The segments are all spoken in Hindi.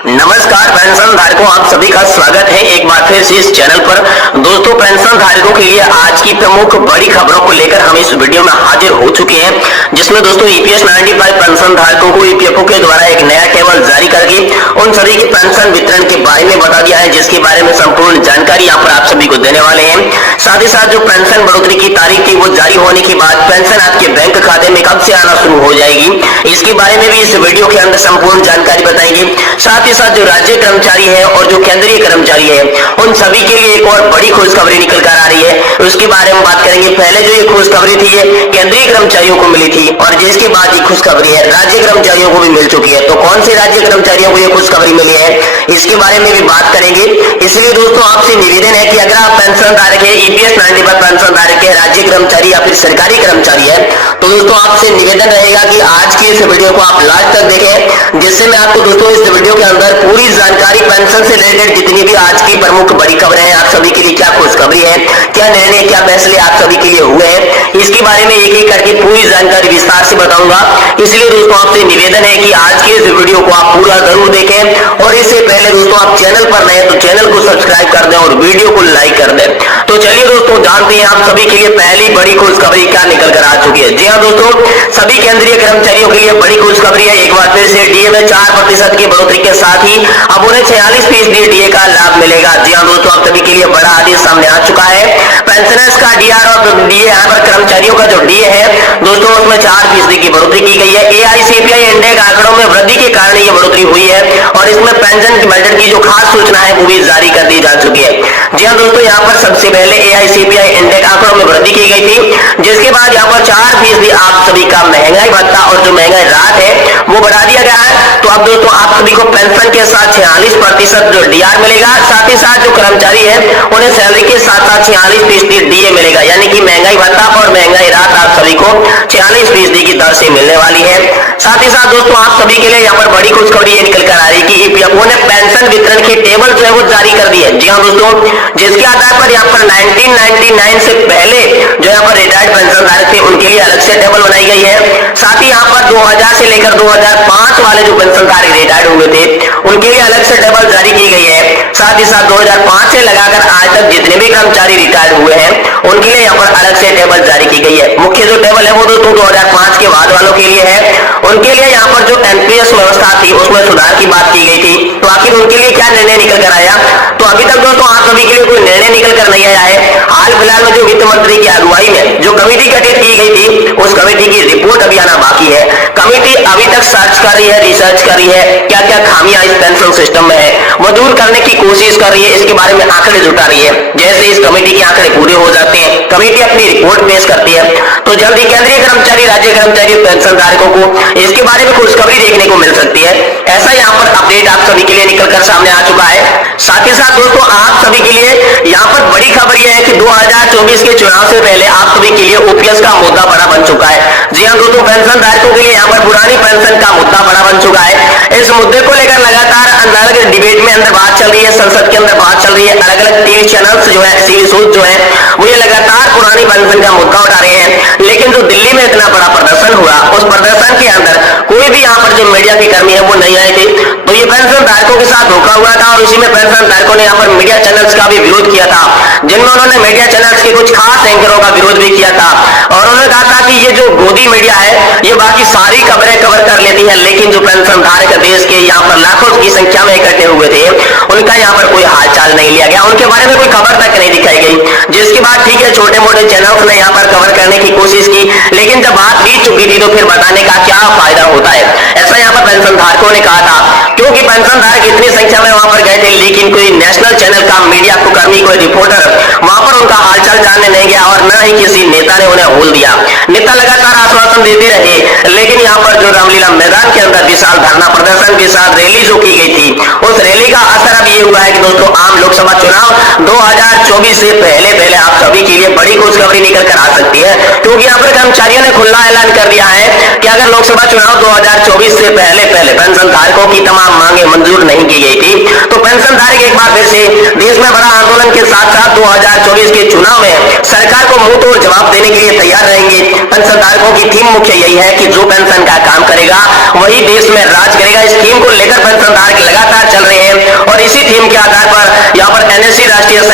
नमस्कार पेंशन धारकों, आप सभी का स्वागत है एक बार फिर से इस चैनल पर। दोस्तों, पेंशन धारकों के लिए आज की प्रमुख बड़ी खबरों को लेकर हम इस वीडियो में हाजिर हो चुके हैं, जिसमें दोस्तों ईपीएस 95 पेंशन धारकों को ईपीएफओ के द्वारा एक नया टेबल जारी करके उन सभी के पेंशन वितरण के बारे में बता दिया है, जिसके बारे में संपूर्ण जानकारी यहाँ पर आप सभी को देने वाले हैं। साथ ही साथ जो पेंशन बढ़ोतरी की तारीख थी वो जारी होने के बाद पेंशन आपके बैंक खाते में कब से आना शुरू हो जाएगी, इसके बारे में भी इस वीडियो के अंदर संपूर्ण जानकारी बताएंगे। साथ ही साथ जो राज्य कर्मचारी है और जो केंद्रीय कर्मचारी है उन सभी के लिए एक और बड़ी खुशखबरी निकल कर आ रही है, उसके बारे में बात करेंगे। पहले जो ये खुशखबरी थी ये केंद्रीय कर्मचारियों को मिली थी और जिसके बाद ये खुशखबरी है राज्य कर्मचारियों को भी मिल चुकी है। तो कौन से राज्य कर्मचारियों को ये खुशखबरी मिली है इसके बारे में भी बात करेंगे। इसलिए दोस्तों आपसे निवेदन है कि अगर आप पेंशन धारक है, ईपीएस 95 पेंशन धारक है, राज्य कर्मचारी या फिर सरकारी कर्मचारी है, तो दोस्तों आपसे निवेदन रहेगा कि आज की इस वीडियो को आप लास्ट तक देखें, जिससे मैं आपको दोस्तों इस वीडियो के अंदर पूरी जानकारी पेंशन से रिलेटेड जितनी भी आज की प्रमुख बड़ी खबरें हैं, आप सभी के लिए क्या खुशखबरी है, क्या निर्णय, क्या फैसले आप सभी के लिए हुए हैं, इसके बारे में एक एक करके पूरी जानकारी विस्तार से बताऊंगा। इसलिए दोस्तों आपसे निवेदन है कि आज के इस वीडियो को आप पूरा जरूर देखें और इससे पहले दोस्तों आप चैनल पर नए तो चैनल को सब्सक्राइब कर दें और वीडियो को लाइक कर दें। तो चलिए दोस्तों जानते हैं आप सभी के लिए पहली बड़ी खुशखबरी क्या निकल कर आ चुकी है। जी हाँ दोस्तों, सभी केंद्रीय कर्मचारियों के लिए बड़ी खुशखबरी है। एक बार फिर से डीए में 4% की बढ़ोतरी के साथ ही अब उन्हें 46% डीए का लाभ मिलेगा। जी हाँ दोस्तों, आप सभी के लिए बड़ा आदेश सामने आ चुका है। पेंशनर्स का डीआर और डीए यहाँ पर कर्मचारियों का जो डीए है दोस्तों उसमें 4% की बढ़ोतरी की गई है। एआईसीपीआई इंडेक्स आंकड़ों में वृद्धि के कारण ये बढ़ोतरी हुई है और इसमें पेंशन बजट की जो खास सूचना है वो भी जारी कर दी जा चुकी है। जी हाँ दोस्तों, यहाँ पर सबसे पहले एआईसीपीआई इंडेक्स आंकड़ों में वृद्धि की गई थी, जिसके बाद यहाँ पर 4% आप सभी का महंगाई भत्ता और जो महंगाई राहत है वो बढ़ा दिया गया है। तो अब दोस्तों आप सभी को पेंशन के साथ 46% जो डीआर मिलेगा, साथ ही साथ जो कर्मचारी है उन्हें सैलरी के साथ साथ 46% डीए मिलेगा, यानी कि महंगाई भत्ता और महंगाई राहत आप सभी को 46% की दर से मिलने वाली है। साथ ही साथ दोस्तों आप सभी के लिए यहाँ पर बड़ी खुशखबरी ये निकल कर आ रही है कि ईपीएफओ ने पेंशन वितरण के टेबल जो है वो जारी कर दी है। जी हाँ दोस्तों, जिसके आधार पर यहाँ पर 1999 से पहले जो यहाँ पर रिटायर्ड पेंशन धारक थे उनके लिए अलग से टेबल बनाई गई है। साथ ही यहाँ पर 2000 से लेकर 2005 वाले जो पेंशन धारक रिटायर्ड हुए थे उनके लिए अलग से टेबल जारी की गई है। साथ ही साथ 2005 से लगाकर आज तक जितने भी कर्मचारी रिटायर्ड हुए हैं उनके लिए यहाँ पर अलग से टेबल जारी की गई है। मुख्य जो टेबल है वो दोस्तों 2005 के बाद वालों के लिए है। उनके लिए यहाँ पर जो एनपीएस व्यवस्था थी उसमें सुधार की बात की गई थी। तो आखिर उनके लिए क्या निर्णय निकल कर आया, तो अभी तक दोस्तों आप सभी के लिए कोई निर्णय निकल कर नहीं आया है। हाल फिलहाल में जो वित्त मंत्री की अगुवाई में जो कमेटी गठित की गई थी उस कमेटी की रिपोर्ट अभी आना बाकी है। कमेटी अभी तक सर्च कर रही है, रिसर्च कर रही है, क्या क्या खामियां इस पेंशन सिस्टम में है वो दूर करने की कोशिश कर रही है, इसके बारे में आंकड़े जुटा रही है। जैसे इस कमेटी के आंकड़े पूरे हो जाते हैं, कमेटी अपनी रिपोर्ट पेश करती है, तो जल्दी केंद्रीय कर्मचारी, राज्य कर्मचारी, पेंशन धारकों को इसके बारे में खुशखबरी देखने को मिल सकती है। ऐसा यहाँ पर अपडेट आप सभी के लिए निकलकर सामने आ चुका है। साथ ही साथ दोस्तों आप सभी के लिए यहाँ पर बड़ी खबर यह है कि 2024 के चुनाव से पहले आप सभी के लिए ओपीएस का मुद्दा बड़ा बन चुका है। जी हाँ दोस्तों, पेंशन धारकों के लिए यहाँ पर पुरानी पेंशन का मुद्दा बड़ा बन चुका है। इस मुद्दे को लेकर लगातार अलग डिबेट में अंदर बात चल रही है, संसद के अंदर बात चल रही है। अलग अलग टीवी चैनल्स जो है, टीवी शोज जो है वो ये लगातार पुरानी पेंशन का मुद्दा उठा रहे हैं। लेकिन जो दिल्ली में इतना बड़ा प्रदर्शन हुआ उस प्रदर्शन के अंदर कोई भी यहाँ पर जो मीडिया के कर्मी है वो नहीं आए थे। तो ये पेंशन धारकों के साथ धोखा हुआ था और उसी में पेंशन धारकों ने यहाँ पर मीडिया चैनल्स का भी विरोध किया था, जिनमें उन्होंने मीडिया चैनल्स के कुछ खास एंकरों का विरोध भी किया था और उन्होंने कहा था कि ये जो गोदी मीडिया है ये बाकी सारी खबरें कवर कर लेती है, लेकिन जो पेंशन धारक देश के यहाँ पर लाखों की संख्या में इकट्ठे हुए थे उनका यहाँ पर कोई हालचाल नहीं लिया गया, उनके बारे में कोई खबर तक नहीं दिखाई गई। जिसके बाद ठीक है छोटे मोटे चैनल्स ने यहाँ पर कवर करने की कोशिश की, लेकिन जब बात बीत चुकी थी तो फिर बताने का क्या फायदा होता है, ऐसा यहाँ पर पेंशन धारकों ने कहा था। क्योंकि पेंशन धारक इतनी संख्या में वहां पर गए थे लेकिन कोई नेशनल चैनल का मीडिया को कर्मी, कोई रिपोर्टर वहां पर उनका हालचाल जानने नहीं गया और न ही किसी नेता ने उन्हें होल दिया। नेता लगातार आश्वासन देते रहे, लेकिन यहाँ पर जो रामलीला मैदान के अंदर विशाल धरना प्रदर्शन के साथ रैली जो की गई थी उस रैली का असर अब ये हुआ है कि दोस्तों आम लोकसभा चुनाव 2024 से पहले पहले आप सभी के लिए बड़ी खुशखबरी निकल कर आ सकती है। क्योंकि यहाँ पर कर्मचारियों ने खुला ऐलान कर दिया है कि अगर लोकसभा चुनाव 2024 से पहले पहले पेंशन धारकों की तमाम मांगे मंजूर नहीं की गई थी तो पेंशन धारक एक बार फिर से देश में बड़ा आंदोलन के साथ साथ 2024 के चुनाव में सरकार को मुंह तोड़ जवाब देने के लिए तैयार रहेंगे। पेंशन धारकों की थीम मुख्य यही है कि जो पेंशन का काम करेगा वही देश में राज करेगा। इस थीम को लेकर पेंशन धारक लगातार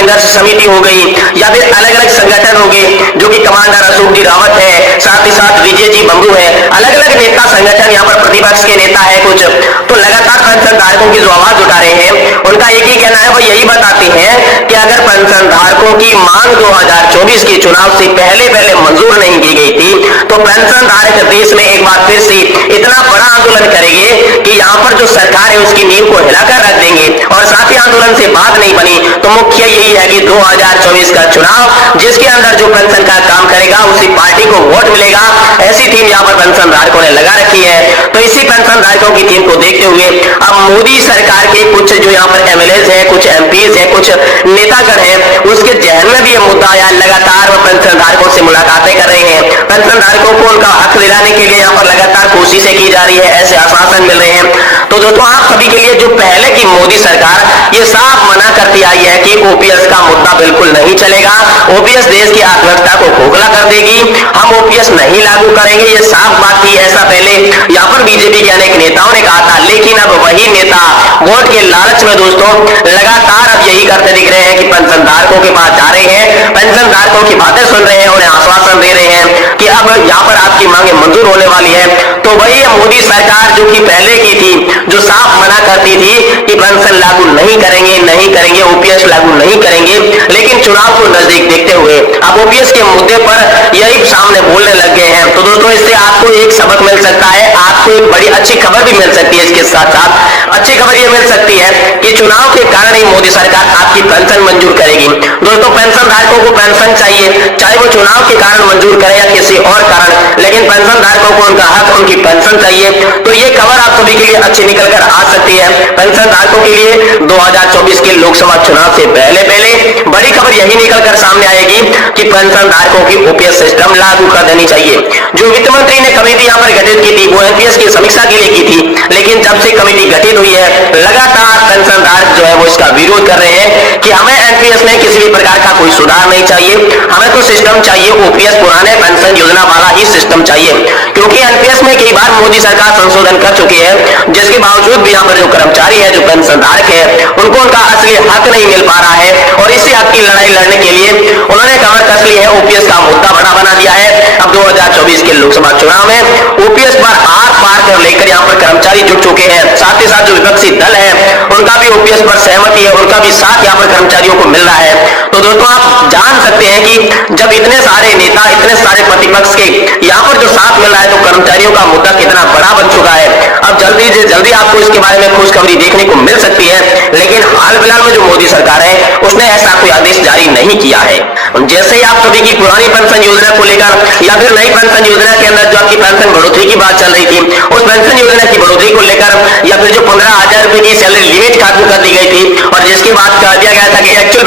संघर्ष समिति हो गई या फिर अलग अलग संगठन हो गए, जो कि कमांडर अशोक जी रावत है, साथ ही साथ विजय जी बंगू है, अलग अलग नेता संगठन यहाँ पर प्रतिपक्ष के नेता है कुछ, तो लगातार पेंशन धारकों की जो आवाज उठा रहे हैं, उनका एक ही कहना है, वो यही बताते हैं कि अगर पेंशन धारकों की मांग 2024 के चुनाव से पहले मंजूर नहीं की गई थी, तो पेंशन धारक देश में एक बार फिर से इतना बड़ा आंदोलन करेंगे कि यहाँ पर जो सरकार है उसकी नींव को हिलाकर रख देंगे। और साथ ही आंदोलन से बात नहीं बनी तो मुख्य यही है कि 2024 का चुनाव जिसके अंदर जो पेंशन का काम करेगा उसी पार्टी को वोट मिलेगा, ऐसी थीम यहाँ पर पेंशन धारकों ने लगा रखी है। तो इसी पेंशन धारकों की थीम को देखते हुए अब मोदी सरकार के कुछ जो यहाँ पर एमएलए है, कुछ एमपीज है, कुछ नेतागण है, उसके जहन में भी यह मुद्दा आया। लगातार वो पेंशन धारकों से मुलाकातें कर रहे हैं, पेंशन धारकों को उनका हक दिलाने के लिए यहाँ पर लगातार कोशिशें की जा रही है, ऐसे आश्वासन मिल रहे हैं। तो दोस्तों आप सभी के लिए जो पहले की मोदी सरकार ये साफ मना करती आई है कि ओपीएस का मुद्दा बिल्कुल नहीं चलेगा, ओपीएस देश की अर्थव्यवस्था को खोखला कर देगी, हम ओपीएस नहीं लागू करेंगे, ये साफ बात थी। ऐसा पहले यहाँ पर बीजेपी के अनेक नेताओं ने कहा था, लेकिन अब वही नेता वोट के लालच में दोस्तों लगातार अब यही करते दिख रहे हैं कि पेंशन धारकों के पास जा रहे हैं, पेंशन धारकों की बातें सुन रहे हैं, उन्हें आश्वासन दे रहे हैं कि अब यहाँ पर आपकी मांगे मंजूर होने वाली है। तो वही मोदी सरकार जो कि पहले की थी, जो साफ मना करती थी कि पेंशन लागू नहीं करेंगे, ओपीएस लागू नहीं करेंगे, लेकिन चुनाव को नजदीक देखते हुए अब ओपीएस के मुद्दे पर यही सामने बोलने लग गए हैं। तो दोस्तों इससे आपको एक सबक मिल सकता है, आपको एक बड़ी अच्छी खबर भी मिल सकती है। इसके साथ साथ अच्छी खबर यह मिल सकती है कि चुनाव के कारण ही मोदी सरकार आपकी पेंशन मंजूर करेगी। दोस्तों पेंशन धारकों को पेंशन चाहिए, चाहे वो चुनाव के कारण मंजूर करे या किसी और कारण, लेकिन पेंशन धारकों को उनका हक, उनकी पेंशन चाहिए। तो ये खबर आप सभी के लिए अच्छी निकल कर आ सकती है। पेंशन धारकों के लिए 2024 के लोकसभा चुनाव से पहले बड़ी खबर यही निकल कर सामने आएगी कि पेंशन धारकों की ओपीएस सिस्टम लागू कर देनी चाहिए। जो वित्त मंत्री ने कमेटी यहाँ पर गठित की थी वो एनपीएस की समीक्षा के लिए की थी, लेकिन जब से कमेटी गठित हुई है लगातार पेंशन धारक जो है वो इसका विरोध कर रहे हैं कि हमें एनपीएस में किसी भी प्रकार का कोई सुधार नहीं चाहिए, हमें तो सिस्टम चाहिए ओपीएस पुराने पेंशन योजना वाला ही सिस्टम चाहिए। क्योंकि एनपीएस में कई बार मोदी सरकार संशोधन कर चुकी है, जिसके बावजूद भी यहाँ पर जो कर्मचारी है, जो पेंशन धारक है, उनको उनका असली हक नहीं मिल पा रहा है। और इसी हक की लड़ाई लड़ने के लिए उन्होंने कमर कस ली है, ओपीएस का मुद्दा बना दिया है। अब 2024 के लोकसभा चुनाव में ओपीएस पर आर पार कर लेकर यहाँ पर कर्मचारी जुट चुके हैं। साथ ही साथ जो विपक्षी दल है उनका भी ओपीएस पर सहमति है, उनका भी साथ यहाँ पर कर्मचारियों को मिल रहा है। तो दोस्तों आप जान सकते हैं कि जब इतने सारे नेता, इतने सारे प्रतिपक्ष के यहाँ पर जो साथ मिल रहा है, तो कर्मचारियों का मुद्दा कितना बड़ा बन चुका है। अब जल्दी से जल्दी आपको इसके बारे में खुशखबरी देखने को मिल सकती है, लेकिन हाल फिलहाल में जो मोदी सरकार है उसने ऐसा कोई आदेश जारी नहीं किया है। जैसे ही आप सभी की पुरानी पेंशन योजना को लेकर या फिर नई पेंशन योजना के अंदर जो आपकी पेंशन बढ़ोतरी की बात चल रही थी, उस पेंशन योजना की बढ़ोतरी को लेकर या फिर जो 15,000 रुपए की सैलरी लिमिट खत्म कर दी गई थी और जिसकी बात कर दिया गया था कि एक्चुअल